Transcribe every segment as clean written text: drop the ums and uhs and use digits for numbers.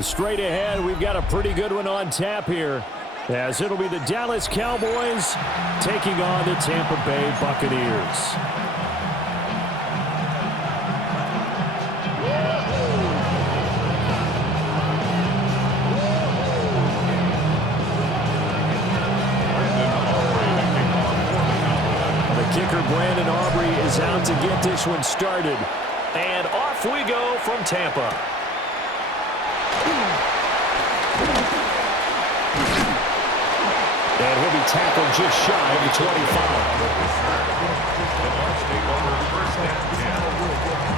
Straight ahead, we've got a pretty good one on tap here, as it'll be the Dallas Cowboys taking on the Tampa Bay Buccaneers. The kicker, Brandon Aubrey, is out to get this one started. And off we go from Tampa. And he'll be tackled just shy of the 25. The Bucs take over first and 10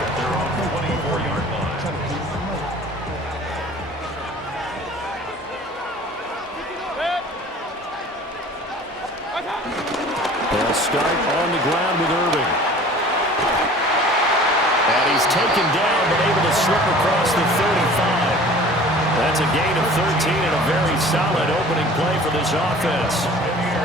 at their own 24-yard line. They'll start on the ground with Irving. And he's taken down but able to slip across the 35. That's a gain of 13 and a very solid opening play for this offense.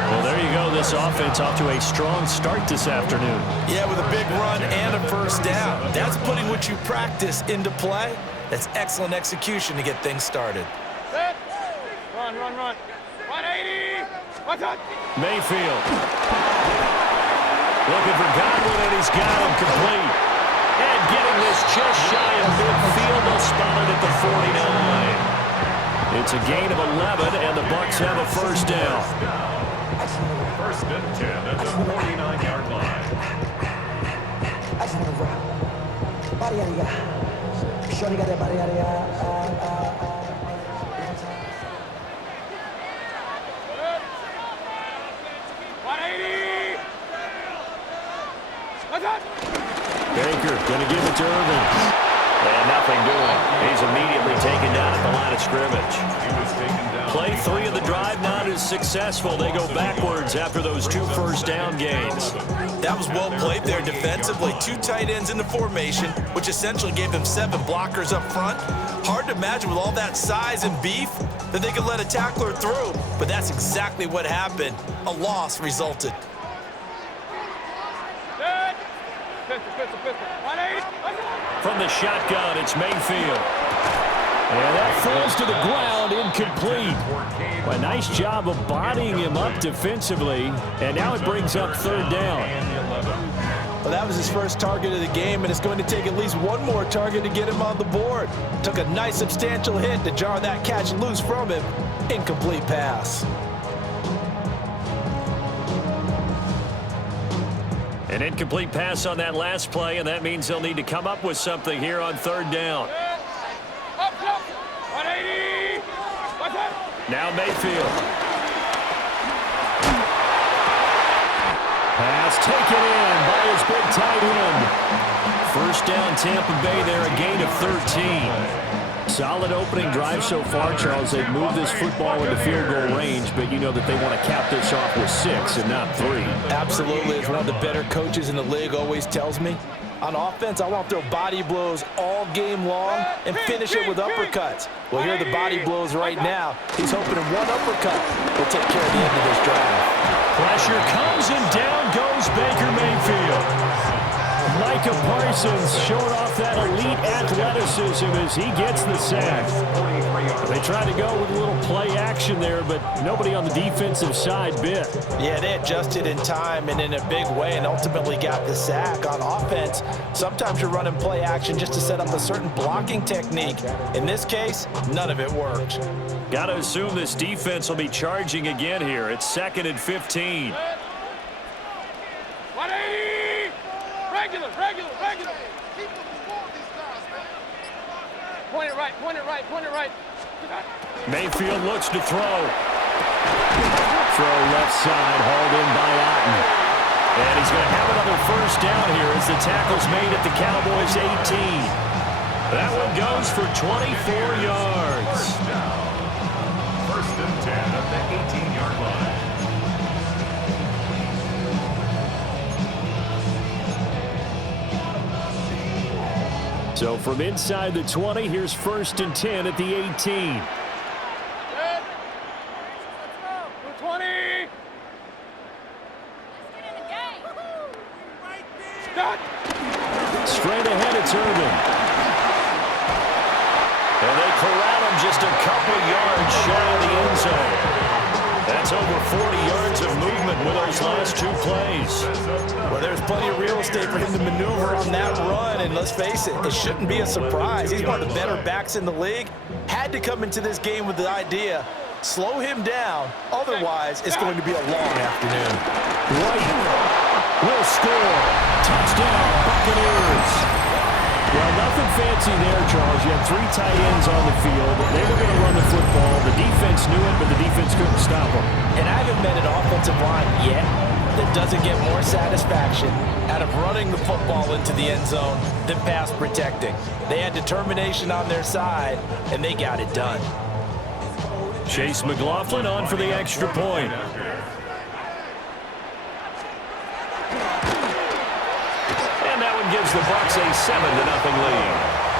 Well, there you go. This offense off to a strong start this afternoon. Yeah, with a big run and a first down. That's putting what you practice into play. That's excellent execution to get things started. Set. Run, run, run. 180. What's up? Mayfield. Looking for Godwin, and he's got him complete. And getting this just shy of midfield. They'll spot it at the 49. It's a gain of 11, and the Bucs have a first down. First and 10 at the 49-yard line. Baker going to give it to Irving. And nothing doing. He's immediately taken down at the line of scrimmage. He was taken down. Play 3 of the drive not as successful. They go backwards after those 2 first down gains. That was well played there defensively. 2 tight ends in the formation, which essentially gave them 7 blockers up front. Hard to imagine with all that size and beef that they could let a tackler through. But that's exactly what happened. A loss resulted. From the shotgun, it's Mayfield. And that falls to the ground, incomplete. A nice job of bodying him up defensively. And now it brings up third down. Well, that was his first target of the game, and it's going to take at least one more target to get him on the board. Took a nice substantial hit to jar that catch loose from him. Incomplete pass. An incomplete pass on that last play, and that means they'll need to come up with something here on third down. Now Mayfield. Pass taken in by his big tight end. First down Tampa Bay there, a gain of 13. Solid opening drive so far, Charles. They've moved this football into field goal range, but you know that they want to cap this off with 6 and not 3. Absolutely. As one of the better coaches in the league always tells me, on offense, I want to throw body blows all game long and finish it with uppercuts. Well, here are the body blows right now. He's hoping in one uppercut will take care of the end of this drive. Pressure comes, and down goes Baker Mayfield. Micah Parsons showing off that elite athleticism as he gets the sack. They tried to go with a little play action there, but nobody on the defensive side bit. Yeah, they adjusted in time and in a big way and ultimately got the sack. On offense, sometimes you're running play action just to set up a certain blocking technique. In this case, none of it worked. Got to assume this defense will be charging again here. It's 2nd and 15. 180! Regular. Point it right. Mayfield looks to throw. Throw left side, hauled in by Otten. And he's going to have another first down here as the tackle's made at the Cowboys' 18. That one goes for 24 yards. First and 10 at the 18-yard line. So from inside the 20, here's 1st and 10 at the 18. Set. Let's go. 20. Stop. Straight ahead, it's Irving. And they corral him just carries. Well, there's plenty of real estate for him to maneuver on that run, and let's face it, it shouldn't be a surprise. He's one of the better backs in the league. Had to come into this game with the idea, slow him down, otherwise it's going to be a long afternoon. White will score. Touchdown, Buccaneers. Well, nothing fancy there, Charles. You had 3 tight ends on the field. They were going to run the football. The defense knew it, but the defense couldn't stop them. And I haven't met an offensive line yet that doesn't get more satisfaction out of running the football into the end zone than pass protecting. They had determination on their side, and they got it done. Chase McLaughlin on for the extra point. And that one gives the Bucs a 7-0 lead.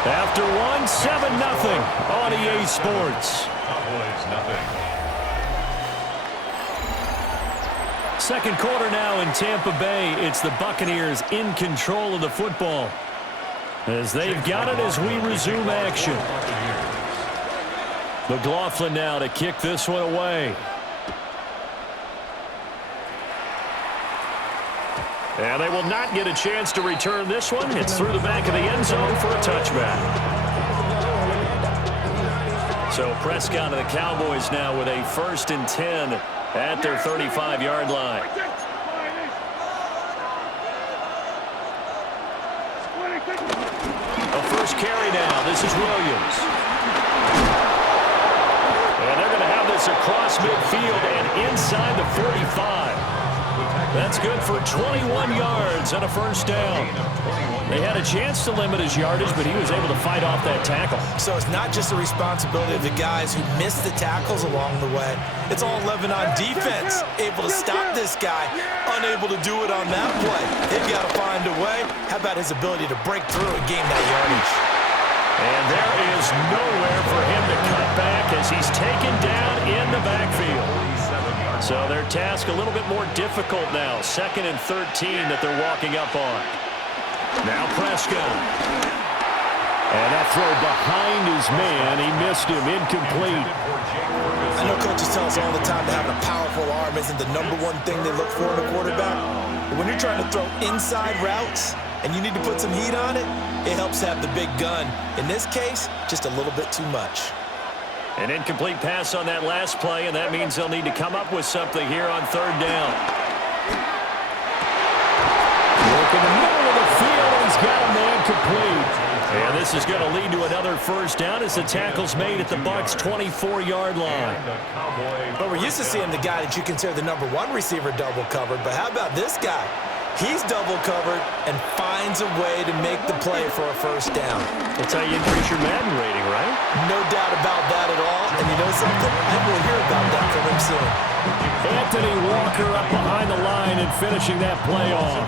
After one, 7-0 on EA Sports. Cowboys nothing. Second quarter now in Tampa Bay. It's the Buccaneers in control of the football, as they've got it as we resume action. McLaughlin now to kick this one away. And they will not get a chance to return this one. It's through the back of the end zone for a touchback. So Prescott and the Cowboys now with a 1st and 10 at their 35-yard line. A first carry now. This is Williams. And they're going to have this across midfield and inside the 45. That's good for 21 yards and a first down. They had a chance to limit his yardage, but he was able to fight off that tackle. So it's not just the responsibility of the guys who missed the tackles along the way. It's all 11 on defense, able to stop this guy, unable to do it on that play. They've got to find a way. How about his ability to break through and gain that yardage? And there is nowhere for him to cut back as he's taken down in the backfield. So their task a little bit more difficult now. 2nd and 13 that they're walking up on. Now Prescott. And that throw behind his man. He missed him. Incomplete. I know coaches tell us all the time that having a powerful arm isn't the #1 thing they look for in a quarterback. But when you're trying to throw inside routes and you need to put some heat on it, it helps to have the big gun. In this case, just a little bit too much. An incomplete pass on that last play, and that means they'll need to come up with something here on 3rd down. Look in the middle of the field, and he's got a man complete. And this is going to lead to another first down as the tackle's made at the Bucs' 24-yard line. But we're used to seeing the guy that you consider the #1 receiver double covered, but how about this guy? He's double covered and finds a way to make the play for a first down. That's how you increase your Madden rating, right? No doubt about that at all. And you know something? I will hear about that from him soon. Anthony Walker up behind the line and finishing that play off.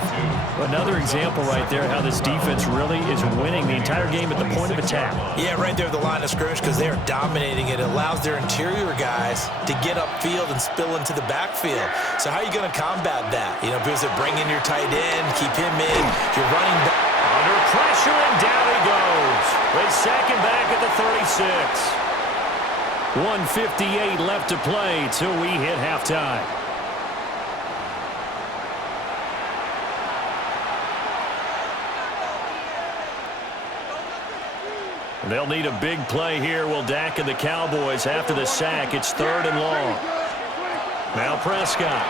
Another example right there how this defense really is winning the entire game at the point of attack. Yeah, right there at the line of scrimmage because they are dominating it. It allows their interior guys to get upfield and spill into the backfield. So how are you going to combat that? You know, because they bring in your tight end, keep him in, you're running back. Under pressure, and down he goes. They sack him back at the 36. 1:58 left to play till we hit halftime. They'll need a big play here. Will Dak and the Cowboys after the sack. It's 3rd and long. Now Prescott.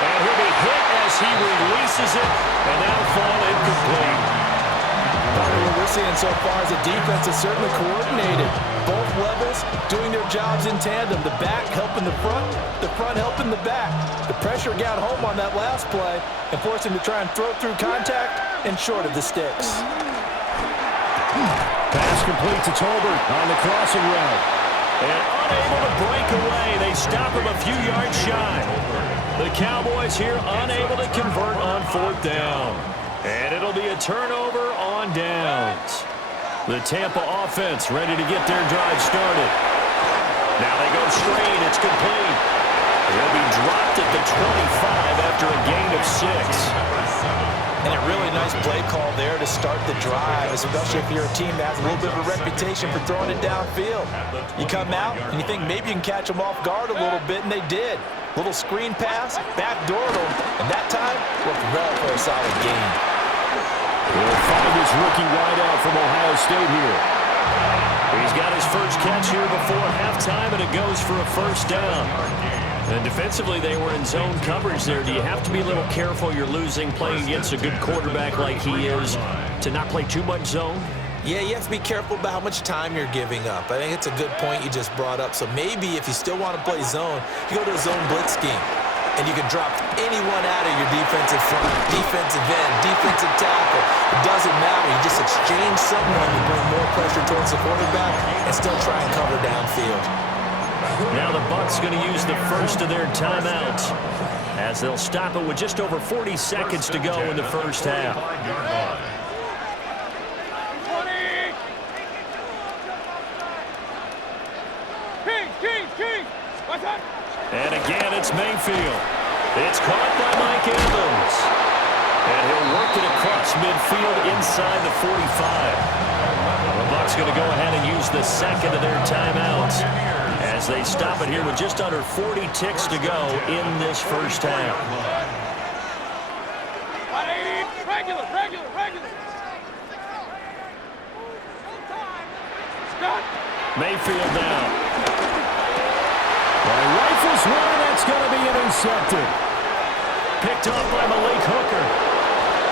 And he'll be hit as he releases it, and that'll fall incomplete. What we're seeing so far is the defense is certainly coordinated. Both levels doing their jobs in tandem. The back helping the front helping the back. The pressure got home on that last play and forced him to try and throw through contact and short of the sticks. Pass complete to Tolbert on the crossing route. And unable to break away. They stop him a few yards shy. The Cowboys here unable to convert on 4th down. And it'll be a turnover on downs. The Tampa offense ready to get their drive started. Now they go straight. It's complete. They'll be dropped at the 25 after a gain of 6. And a really nice play call there to start the drive, especially if you're a team that has a little bit of a reputation for throwing it downfield. You come out and you think maybe you can catch them off guard a little bit, and they did. Little screen pass, backdoored him, and that time looked well for a solid gain. He'll find his rookie wideout from Ohio State here. He's got his first catch here before halftime, and it goes for a first down. And defensively, they were in zone coverage there. Do you have to be a little careful you're losing playing against a good quarterback like he is to not play too much zone? Yeah, you have to be careful about how much time you're giving up. I think it's a good point you just brought up. So maybe if you still want to play zone, you go to a zone blitz scheme. And you can drop anyone out of your defensive front, defensive end, defensive tackle. It doesn't matter. You just exchange someone to bring more pressure towards the quarterback and still try and cover downfield. Now the Bucs going to use the first of their timeouts as they'll stop it with just over 40 seconds to go in the first half. 20. King. What's up? And again, it's Mayfield. It's caught by Mike Evans. And he'll work it across midfield inside the 45. The Bucs going to go ahead and use the second of their timeouts as they stop it here with just under 40 ticks to go in this first half. 180. Regular. Stop. Mayfield down. Well, he rifles one, that's going to be intercepted. Picked off by Malik Hooker.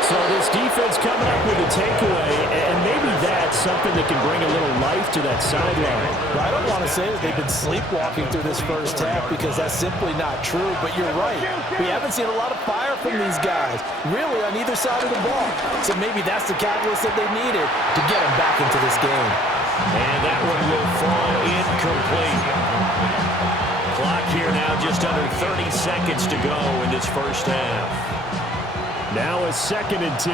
So this defense coming up with a takeaway, and maybe that's something that can bring a little life to that sideline. Well, I don't want to say that they've been sleepwalking through this first half because that's simply not true, but you're right. We haven't seen a lot of fire from these guys, really on either side of the ball. So maybe that's the catalyst that they needed to get them back into this game. And that one will fall incomplete. Clock here now just under 30 seconds to go in this first half. Now a 2nd and 10.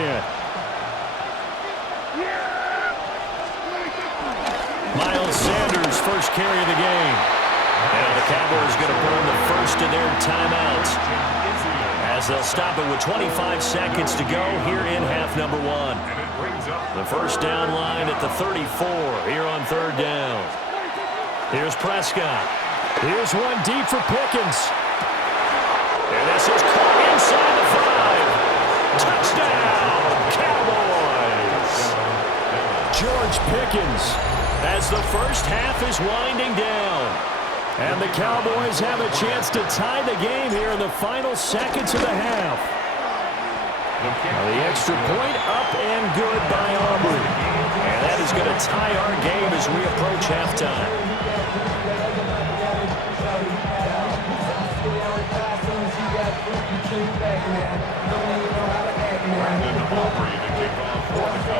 Miles Sanders, first carry of the game. Now the Cowboys going to burn the first of their timeouts as they'll stop it with 25 seconds to go here in half number 1. The first down line at the 34 here on 3rd down. Here's Prescott. Here's one deep for Pickens. And this is caught inside the 5. Touchdown, Cowboys. George Pickens as the first half is winding down. And the Cowboys have a chance to tie the game here in the final seconds of the half. The extra point up and good by Aubrey. And that is going to tie our game as we approach halftime.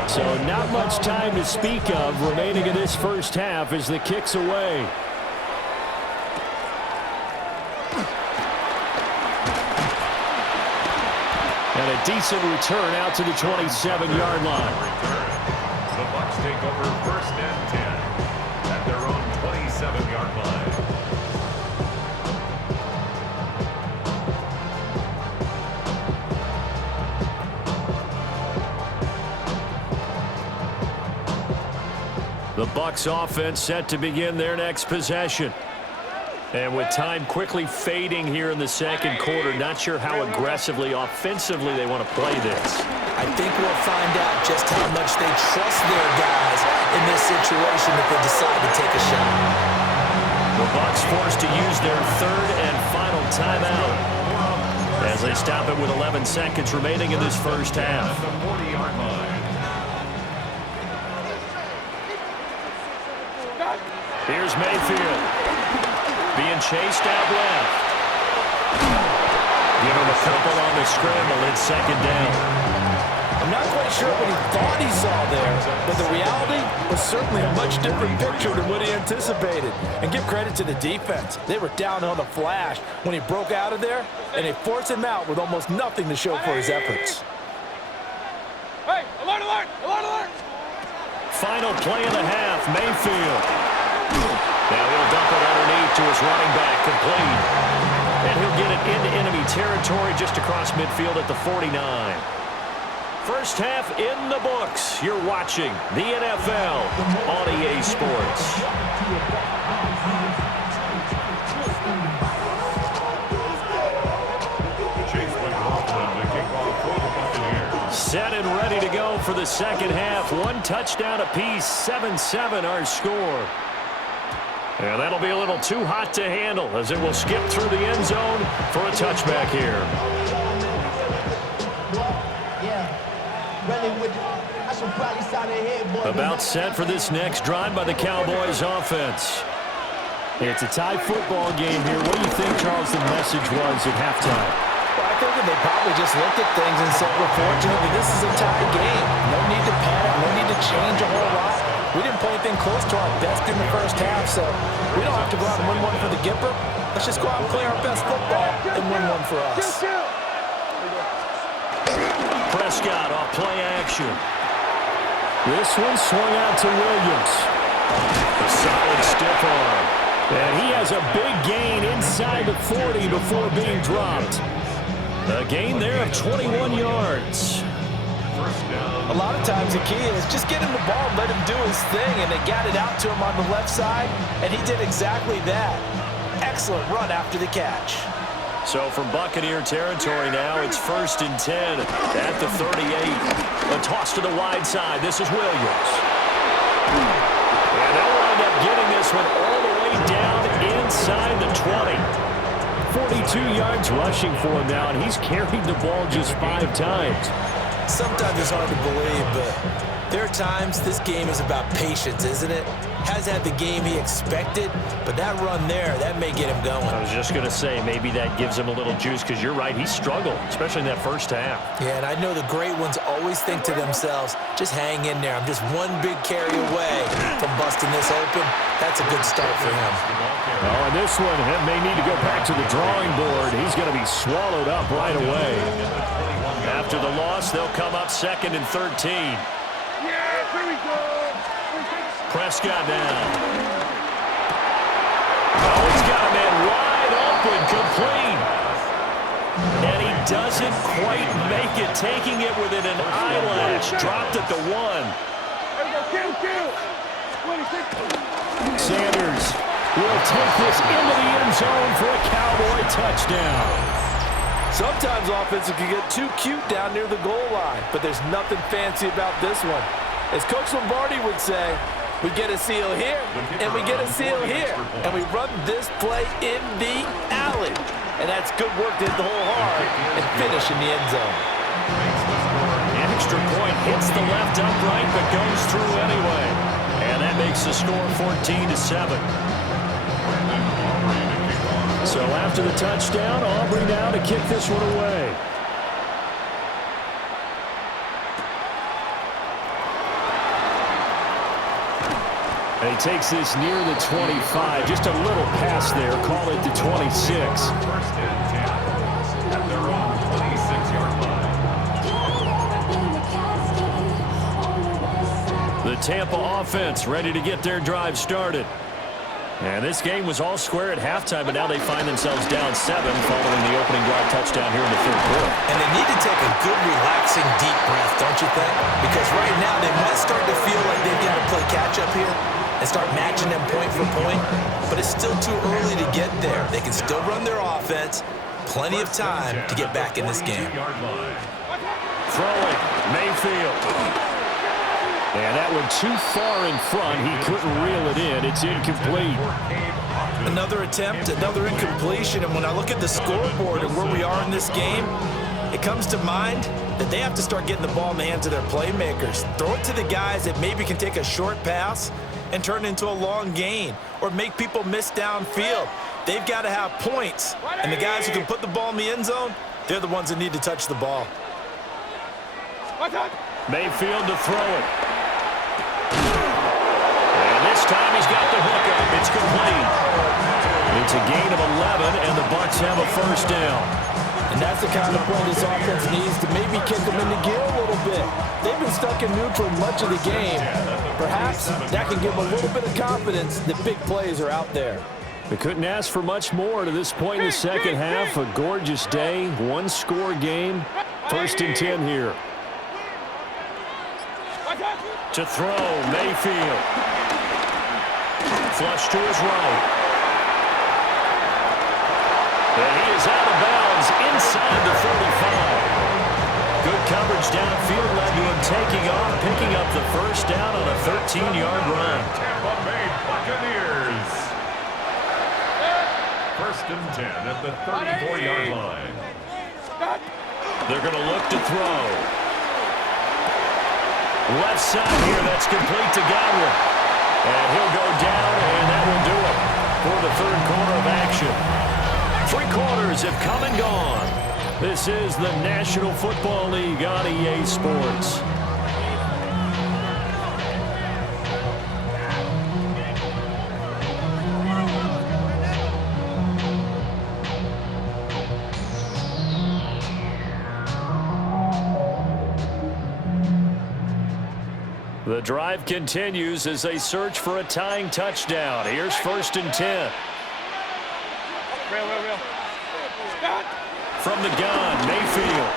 So not much time to speak of remaining in this first half as the kick's away. And a decent return out to the 27-yard line. The Bucs take over 1st and 10 at their own 27-yard line. The Bucs offense set to begin their next possession. And with time quickly fading here in the second quarter, not sure how aggressively, offensively they want to play this. I think we'll find out just how much they trust their guys in this situation if they decide to take a shot. The Bucs forced to use their 3rd and final timeout as they stop it with 11 seconds remaining in this first half. The 40-yard line. Here's Mayfield. Being chased out left. Give him a couple on the scramble. It's 2nd down. I'm not quite sure what he thought he saw there, but the reality was certainly a much different picture than what he anticipated. And give credit to the defense. They were down on the flash when he broke out of there, and they forced him out with almost nothing to show for his efforts. Hey, alert! Final play of the half, Mayfield. Now he'll dump it underneath to his running back, complete. And he'll get it into enemy territory just across midfield at the 49. First half in the books. You're watching the NFL on EA Sports. for the second half. One touchdown apiece, 7-7 our score. And that'll be a little too hot to handle as it will skip through the end zone for a touchback here. About set for this next drive by the Cowboys offense. It's a tie football game here. What do you think, Charles, the message was at halftime? Well, I think that they probably just looked at things and said, well, fortunately, this is a tie game. No need to panic, no need to change a whole lot. We didn't play anything close to our best in the first half, so we don't have to go out and win one for the Gipper. Let's just go out and play our best football and win one for us. Prescott off play action. This one swung out to Williams. A solid stiff arm. And he has a big gain inside the 40 before being dropped. A gain there of 21 yards. A lot of times the key is just get him the ball and let him do his thing, and they got it out to him on the left side, and he did exactly that. Excellent run after the catch. So from Buccaneer territory now, it's 1st and 10 at the 38. A toss to the wide side. This is Williams. And they'll wind up getting this one all the way down inside the 20. 42 yards rushing for him now, and he's carried the ball just 5 times. Sometimes it's hard to believe, but there are times this game is about patience, isn't it? Has had the game he expected, but that run there, that may get him going. I was just going to say, maybe that gives him a little juice, because you're right, he struggled, especially in that first half. Yeah, and I know the great ones always think to themselves, just hang in there. I'm just one big carry away from busting this open. That's a good start for him. Oh, and this one may need to go back to the drawing board. He's going to be swallowed up right away. After the loss, they'll come up 2nd and 13. Yeah, here we go. Prescott now. Oh, he's got a man wide open, complete. And he doesn't quite make it, taking it within an eyelash. Dropped at the 1. Sanders will take this into the end zone for a Cowboy touchdown. Sometimes offenses can get too cute down near the goal line, but there's nothing fancy about this one. As Coach Lombardi would say, we get a seal here, and we get a seal here, and we run this play in the alley. And that's good work to hit the hole hard and finish in the end zone. The extra point hits the left upright, but goes through anyway. And that makes the score 14-7. So after the touchdown, Aubrey now to kick this one away. And he takes this near the 25. Just a little pass there. Call it the 26. 1st and 10 at their own 26-yard line. The Tampa offense ready to get their drive started. And this game was all square at halftime, but now they find themselves down 7 following the opening drive touchdown here in the 3rd quarter. And they need to take a good, relaxing, deep breath, don't you think? Because right now they might start to feel like they've got to play catch-up here and start matching them point for point, but it's still too early to get there. They can still run their offense. Plenty of time to get back in this game. Throwing, Mayfield. And that one too far in front. He couldn't reel it in. It's incomplete. Another attempt, another incompletion. And when I look at the scoreboard and where we are in this game, it comes to mind that they have to start getting the ball in the hands of their playmakers. Throw it to the guys that maybe can take a short pass and turn it into a long gain or make people miss downfield. They've got to have points. And the guys who can put the ball in the end zone, they're the ones that need to touch the ball. Mayfield to throw it. And this time he's got the hook up. It's complete. It's a gain of 11, and the Bucs have a 1st down. And that's the kind of play this offense needs to maybe kick them into gear a little bit. They've been stuck in neutral much of the game. Perhaps that can give them a little bit of confidence that big plays are out there. They couldn't ask for much more to this point in the second half. A gorgeous day, 1-score game. 1st and 10 here. To throw, Mayfield. Flush to his right. And he is out of bounds inside the 35. Good coverage downfield led to him taking off, picking up the first down on a 13-yard run. Tampa Bay Buccaneers. First and 10 at the 34-yard line. They're going to look to throw. Left side here, that's complete to Godwin. And he'll go down, and that will do it for the third quarter of action. 3 quarters have come and gone. This is the National Football League on EA Sports. The drive continues as they search for a tying touchdown. Here's first and 10. Real. From the gun, Mayfield.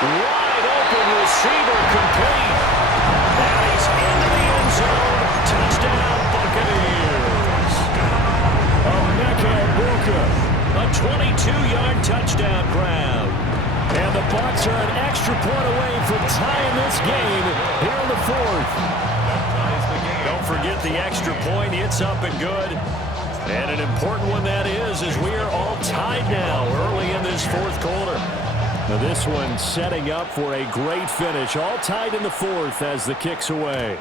Wide open receiver complete. And he's into the end zone. Touchdown, Buccaneers. Emeka Egbuka, a 22-yard touchdown grab. And the Bucs are an extra point away from tying this game here in the fourth. Don't forget the extra point. It's up and good. And an important one that is, as we are all tied now early in this fourth quarter. Now this one setting up for a great finish. All tied in the fourth as the kick's away.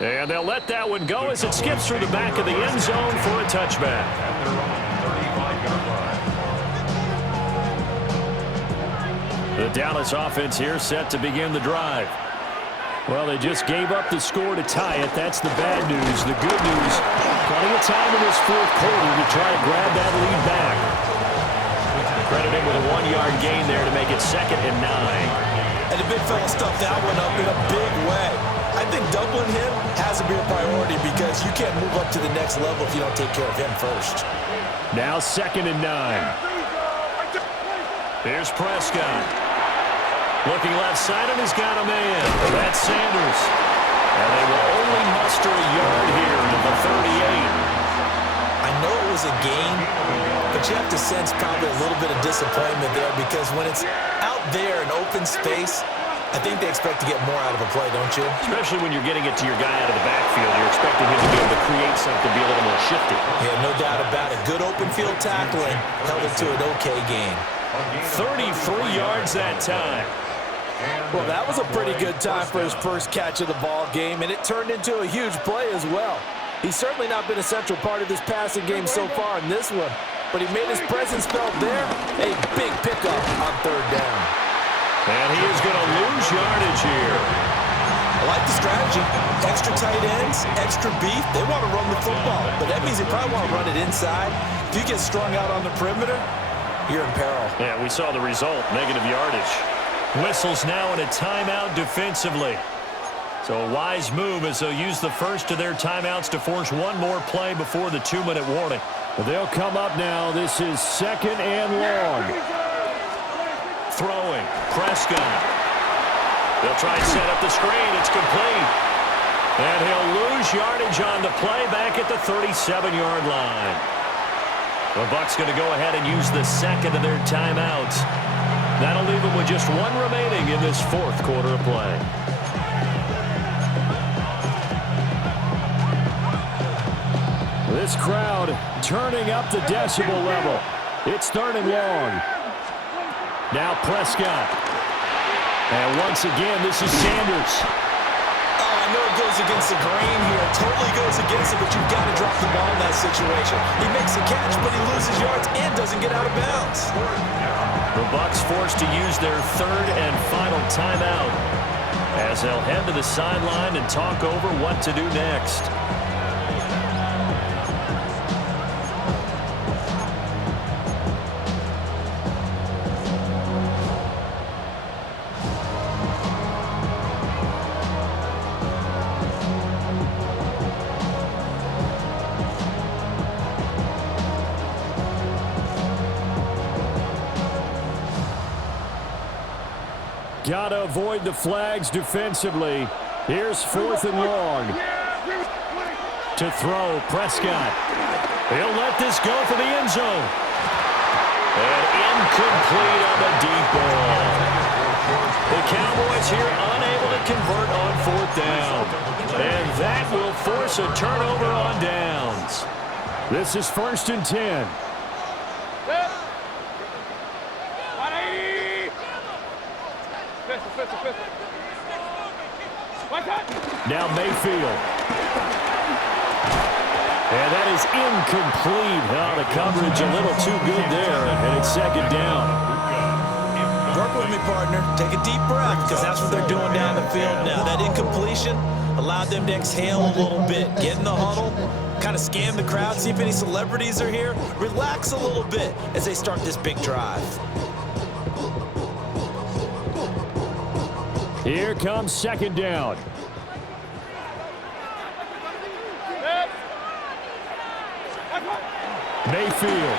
And they'll let that one go as it skips through the back of the end zone for a touchback. The Dallas offense here set to begin the drive. Well, they just gave up the score to tie it. That's the bad news. The good news, plenty of time in this fourth quarter to try to grab that lead back. Credit him with a 1-yard gain there to make it 2nd and 9. And the big fella stuffed that one up in a big way. I think doubling him has to be a priority because you can't move up to the next level if you don't take care of him first. Now 2nd and 9. Here's Prescott. Looking left side, and he's got a man. That's Sanders. And they will only muster a yard here to the 38. I know it was a gain, but you have to sense probably a little bit of disappointment there because when it's out there in open space, I think they expect to get more out of a play, don't you? Especially when you're getting it to your guy out of the backfield. You're expecting him to be able to create something, be a little more shifty. Yeah, no doubt about it. Good open field tackling held it to an okay gain. 33 yards that time. Well, that was a pretty good time for his first catch of the ball game, and it turned into a huge play as well. He's certainly not been a central part of this passing game so far in this one, but he made his presence felt there. A big pickup on 3rd down. And he is going to lose yardage here. I like the strategy. Extra tight ends, extra beef. They want to run the football, but that means they probably want to run it inside. If you get strung out on the perimeter, you're in peril. Yeah, we saw the result, negative yardage. Whistles now in a timeout defensively. So a wise move as they'll use the first of their timeouts to force one more play before the 2-minute warning. But they'll come up now. This is 2nd and long. Throwing. Prescott. They'll try and set up the screen. It's complete. And he'll lose yardage on the play back at the 37-yard line. The Bucs going to go ahead and use the second of their timeouts. That'll leave them with just one remaining in this fourth quarter of play. This crowd turning up the decibel level. It's 3rd and long. Now Prescott. And once again, this is Sanders. Oh, I know it goes against the grain here. Totally goes against it, but you've got to drop the ball in that situation. He makes the catch, but he loses yards and doesn't get out of bounds. The Bucs forced to use their 3rd and final timeout as they'll head to the sideline and talk over what to do next. Gotta avoid the flags defensively. Here's 4th and long. To throw, Prescott. He'll let this go for the end zone. And incomplete on the deep ball. The Cowboys here unable to convert on 4th down. And that will force a turnover on downs. This is 1st and 10. 180. Pistol. Now Mayfield. And that is incomplete. Oh, the coverage a little too good there. And it's 2nd down. Work with me, partner. Take a deep breath, because that's what they're doing down the field now. That incompletion allowed them to exhale a little bit. Get in the huddle, kind of scan the crowd, see if any celebrities are here. Relax a little bit as they start this big drive. Here comes 2nd down. Mayfield.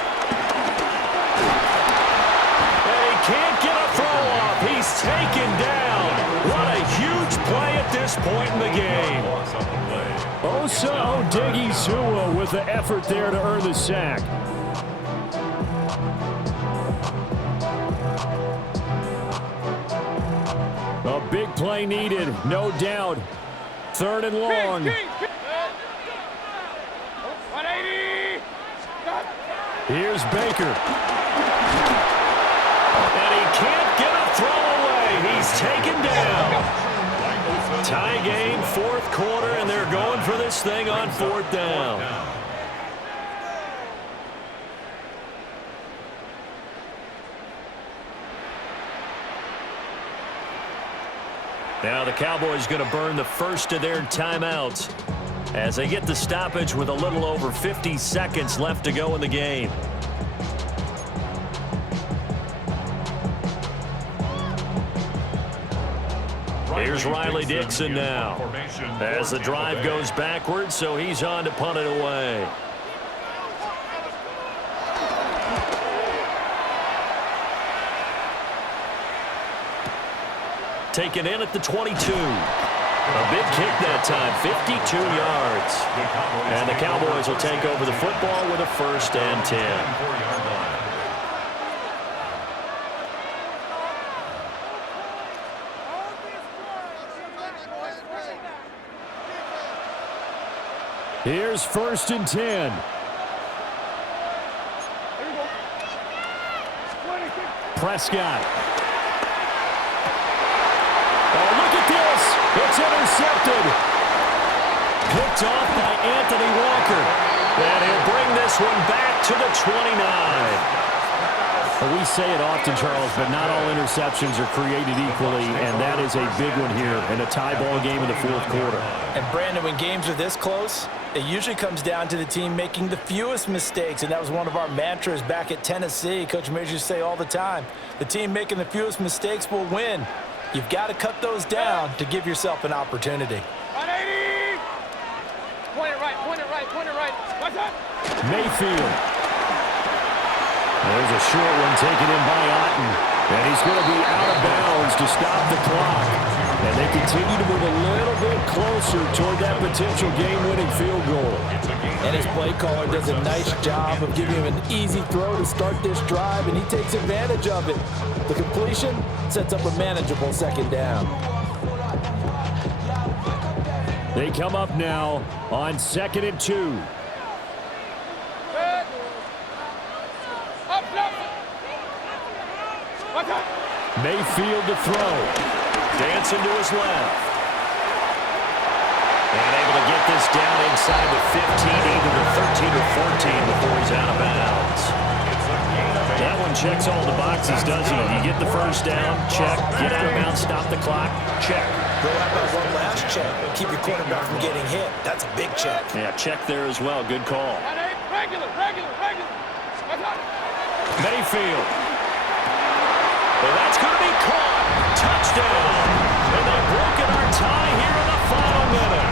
And he can't get a throw off. He's taken down. What a huge play at this point in the game. Osa Odighizuwa with the effort there to earn the sack. A big play needed, no doubt. 3rd and long. 180. Here's Baker. And he can't get a throw away. He's taken down. Tie game, 4th quarter, and they're going for this thing on 4th down. Now the Cowboys going to burn the first of their timeouts as they get the stoppage with a little over 50 seconds left to go in the game. Here's Riley Dixon now as the drive goes backwards, so he's on to punt it away. Taken in at the 22. A big kick that time, 52 yards. And the Cowboys will take over the football with a 1st and 10. Here's 1st and 10. Prescott. Oh, look at this. It's intercepted. Picked off by Anthony Walker. And he'll bring this one back to the 29. Well, we say it often, Charles, but not all interceptions are created equally, and that is a big one here in a tie ball game in the 4th quarter. And, Brandon, when games are this close, it usually comes down to the team making the fewest mistakes, and that was one of our mantras back at Tennessee. Coach Major used to say all the time, the team making the fewest mistakes will win. You've got to cut those down to give yourself an opportunity. 180. Point it right. What's up? Mayfield. There's a short one taken in by Otten. And he's going to be out of bounds to stop the clock. And they continue to move a little bit closer toward that potential game-winning field goal. And his play caller does a nice job of giving him an easy throw to start this drive, and he takes advantage of it. The completion sets up a manageable 2nd down. They come up now on 2nd and 2. Mayfield to throw. Dancing to his left. And able to get this down inside the 15, either the 13 or 14 before he's out of bounds. That one checks all the boxes, doesn't it? You get the 1st down, check. Get out of bounds, stop the clock, check. Go out about one last check. Keep your quarterback from getting hit. That's a big check. Yeah, check there as well. Good call. Regular. Mayfield. And that's going to be caught. Touchdown. And they've broken our tie here in the final minute.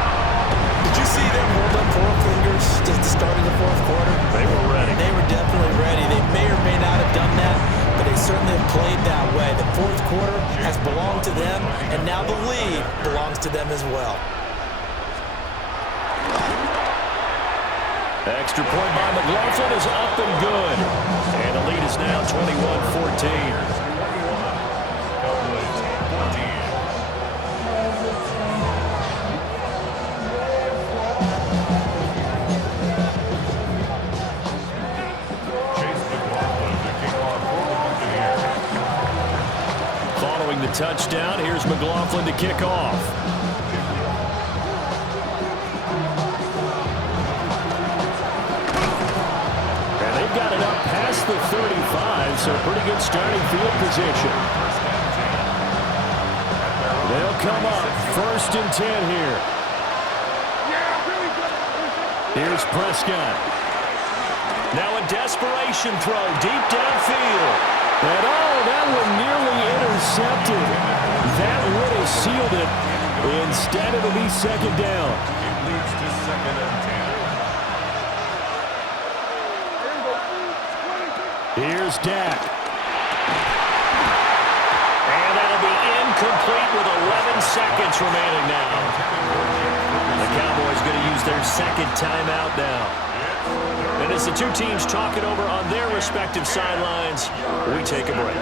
Did you see them hold up 4 fingers at the start of the 4th quarter? They were ready. They were definitely ready. They may or may not have done that, but they certainly have played that way. The 4th quarter has belonged to them, and now the lead belongs to them as well. Extra point by McLaughlin is up and good. And the lead is now 21-14. Following the touchdown, here's McLaughlin to kick off. Got it up past the 35, so pretty good starting field position. They'll come up 1st and 10 here. Here's Prescott. Now a desperation throw deep downfield. And that one nearly intercepted. That would have sealed it. Instead, it'll be 2nd down. It leads to 2nd and 10. Here's Dak. And that'll be incomplete with 11 seconds remaining now. The Cowboys going to use their 2nd timeout now. And as the two teams talk it over on their respective sidelines, we take a break.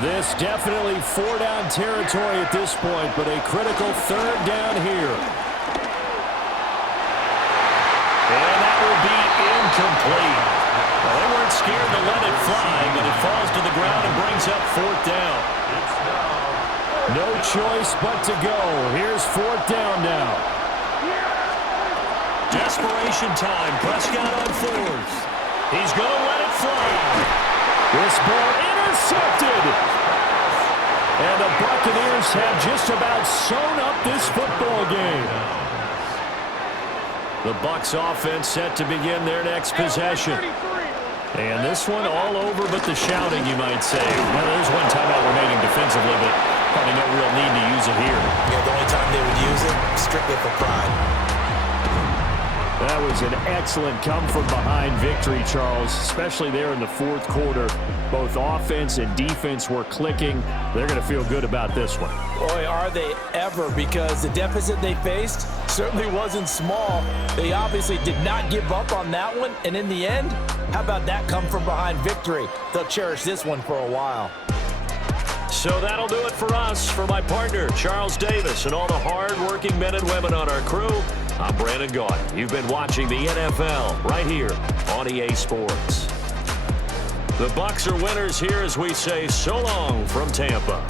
This definitely 4-down territory at this point, but a critical 3rd down here. And that will be incomplete. Well, they weren't scared to let it fly, but it falls to the ground and brings up 4th down. No choice but to go. Here's 4th down now. Desperation time. Prescott on 4th. He's going to let it fly. This ball intercepted. And the Buccaneers have just about sewn up this football game. The Bucs offense set to begin their next possession. And this one all over but the shouting, you might say. Well, there's one timeout remaining defensively, but probably no real need to use it here. Yeah, the only time they would use it, strictly for pride. That was an excellent come-from-behind victory, Charles, especially there in the 4th quarter. Both offense and defense were clicking. They're going to feel good about this one. Boy, are they ever, because the deficit they faced certainly wasn't small. They obviously did not give up on that one, and in the end, how about that come-from-behind victory? They'll cherish this one for a while. So that'll do it for us. For my partner, Charles Davis, and all the hard-working men and women on our crew, I'm Brandon Gaudin. You've been watching the NFL right here on EA Sports. The Bucs are winners here as we say so long from Tampa.